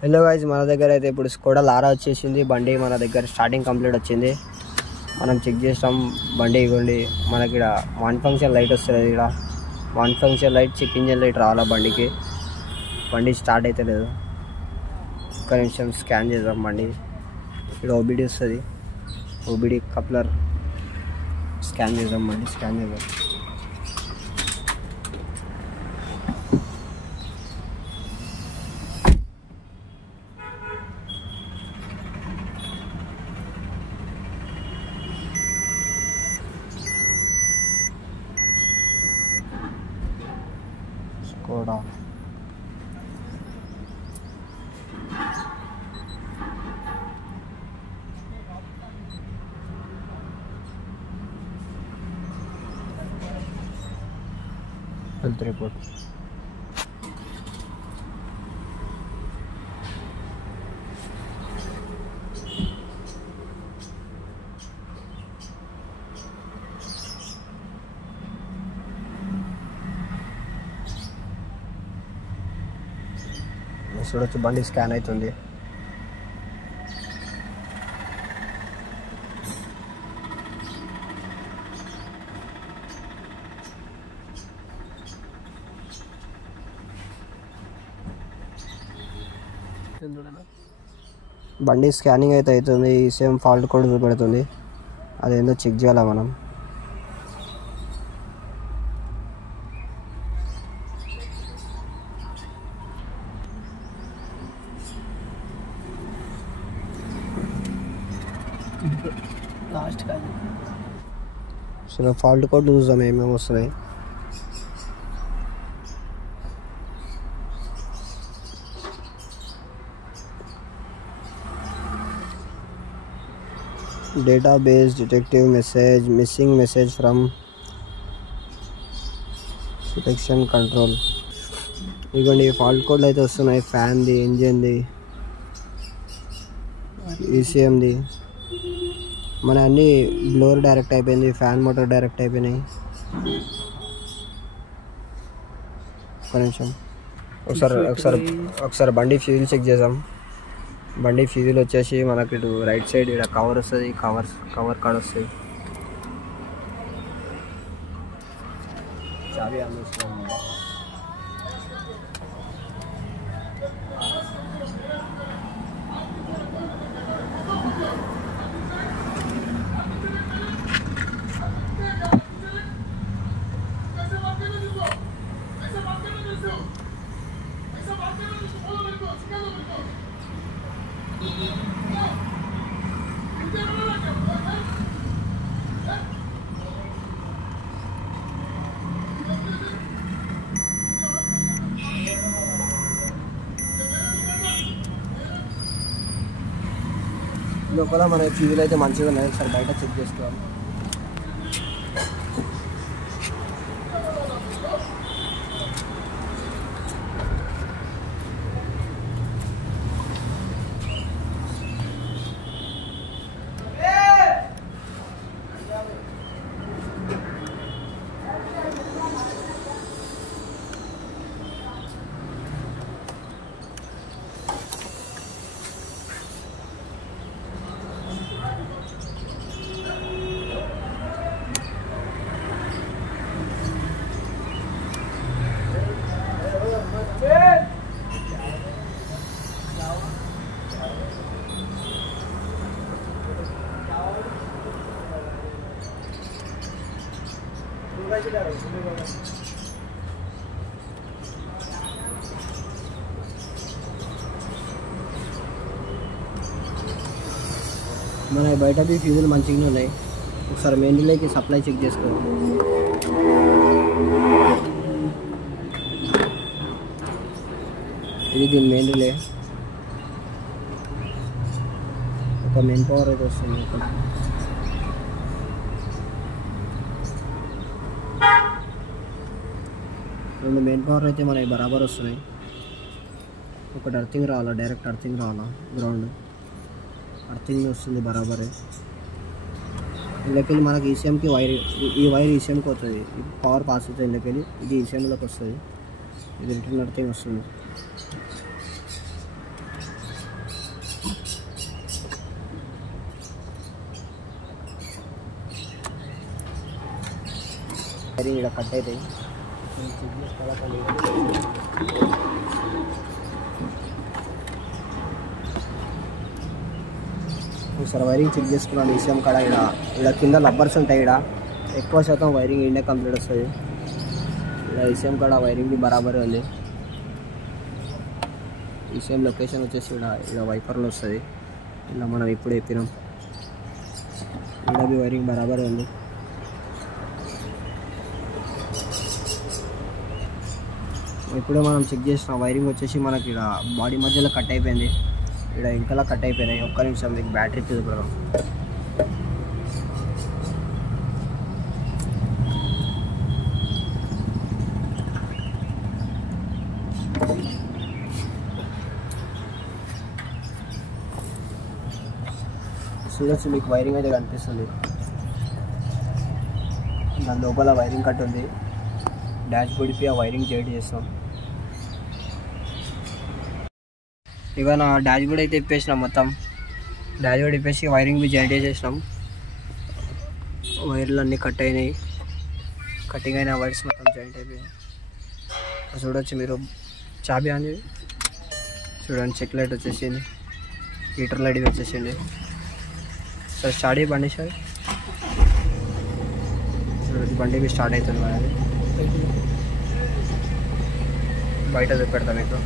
Hello guys, మన దగ్గర అయితే ఇప్పుడు స్కోడా లారా వచ్చేసింది. బండి మన దగ్గర స్టార్టింగ్ కంప్లీట్ వచ్చింది. మనం చెక్ చేస్తాం బండి. ఇవ్వండి మనకి ఇక్కడ వన్ ఫంక్షన్ లైట్ వస్తుంది. ఇక్కడ one function light, check engine light రావాలా బండికి. బండి స్టార్ట్ అయితే లేదు. ఒక్క నిమిషం స్కాన్ చేద్దాం బండి. ఇక్కడ ఓబిడి వస్తుంది. ఓబిడి కప్లర్ స్కాన్ చేద్దాం బండి. స్కాన్ చేద్దాం. Skoda health report. చూడొచ్చు బండి స్కాన్ అవుతుంది. బండి స్కానింగ్ అయితే అవుతుంది. సేమ్ ఫాల్ట్ కోడ్ చూపెడుతుంది. అదేందో చెక్ చేయాలా మనం. సో ఫాల్ట్ కోడ్ చూద్దాం ఏమేమి వస్తున్నాయి. Database detective message, missing message from selection control. ఇదిగోండి ఫాల్ట్ కోడ్లు అయితే వస్తున్నాయి. ఫ్యాన్ది, ఇంజిన్ది, ఈసీఎంది. మన అన్ని బ్లోర్ డైరెక్ట్ అయిపోయింది. ఫ్యాన్ మోటార్ డైరెక్ట్ అయిపోయినాయి. ఒక నిమిషం ఒకసారి బండి ఫ్యూజిల్ చెక్ చేద్దాం. బండి ఫ్యూజిల్ వచ్చేసి మనకి ఇటు రైట్ సైడ్ ఇక్కడ కవర్ వస్తుంది. కవర్ కార్డ్ వస్తుంది. చాబీ అందిస్తున్నాం. లోపల మన ఫ్యూజిల్ అయితే మంచిగా ఉన్నాయి. ఒకసారి బయట చెక్ చేసుకోవాలి. మన బయట ఫ్యూజులు మంచిగానే ఉన్నాయి. ఒకసారి మెయిన్ రిలేకి సప్లై చెక్ చేసుకోవాలి. ఇది దీని మెయిన్ రిలే. ఒక మెయిన్ పవర్ అయితే వస్తుంది. రెండు మెయిన్ పవర్ అయితే మనకి బరాబర్ వస్తున్నాయి. ఒకటి అర్థింగ్ రావాలా, డైరెక్ట్ అర్థింగ్ రావాలా. గ్రౌండ్ అర్థింగ్ వస్తుంది బరాబరే. ఇందులోకి మనకి ఈసీఎంకి వైర్, ఈ వైర్ ఈసీఎంకి వస్తుంది. పవర్ పాస్ అవుతుంది ఇందులోకి. ఇది ఈసీఎంలోకి వస్తుంది. ఇది రిటర్న్ అర్థింగ్ వస్తుంది. వైరింగ్ ఇక్కడ కట్ అవుతాయి. చెక్ చేసుకోవాలి. ఒకసారి వైరింగ్ చెక్ చేసుకున్నాను. ఈసీఎం కాడ ఇక్కడ కింద లబ్బర్స్ ఉంటాయి. ఇక్కడ ఎక్కువ శాతం వైరింగ్ ఇండియా కంప్లీట్ వస్తుంది. ఇక్కడ ఈసీఎం కాడ వైరింగ్ది బరాబర్ ఉంది. ఈసీఎం లొకేషన్ వచ్చేసి ఇక్కడ వైపర్లో వస్తుంది. ఇలా మనం ఇప్పుడు ఎప్పినాం. ఇక్కడ వైరింగ్ బరాబర్ ఉంది. ఇప్పుడే మనం చెక్ చేసిన వైరింగ్ వచ్చేసి మనకి ఇక్కడ బాడీ మధ్యలో కట్ అయిపోయింది. ఇక్కడ ఇంకలా కట్ అయిపోయినాయి. ఒక్క నిమిషం మీకు బ్యాటరీ చూద్దాం. చూడొచ్చు మీకు వైరింగ్ అయితే కనిపిస్తుంది. దాని లోపల వైరింగ్ కట్ ఉంది. డాష్ బోర్డ్కి ఆ వైరింగ్ జాయింట్ చేస్తాం. ఇక నా డాష్ బోర్డ్ అయితే ఇప్పేసినాం. మొత్తం డాష్ బోర్డ్ ఇప్పేసి వైరింగ్ బి జాయింట్ చేసేసినాం. వైర్లు అన్నీ కట్ అయినాయి. కటింగ్ అయిన వైర్స్ మొత్తం జాయింట్ అయిపోయాయి. చూడొచ్చు మీరు. చాబీ అని చూడండి. చెక్ లైట్ వచ్చేసింది. హీటర్ లైట్ వచ్చేసింది. సార్ స్టార్ట్ అయ్యి బండి సార్. బండి भी స్టార్ట్ అవుతుంది. మరి బయట పెడతాం మీకు.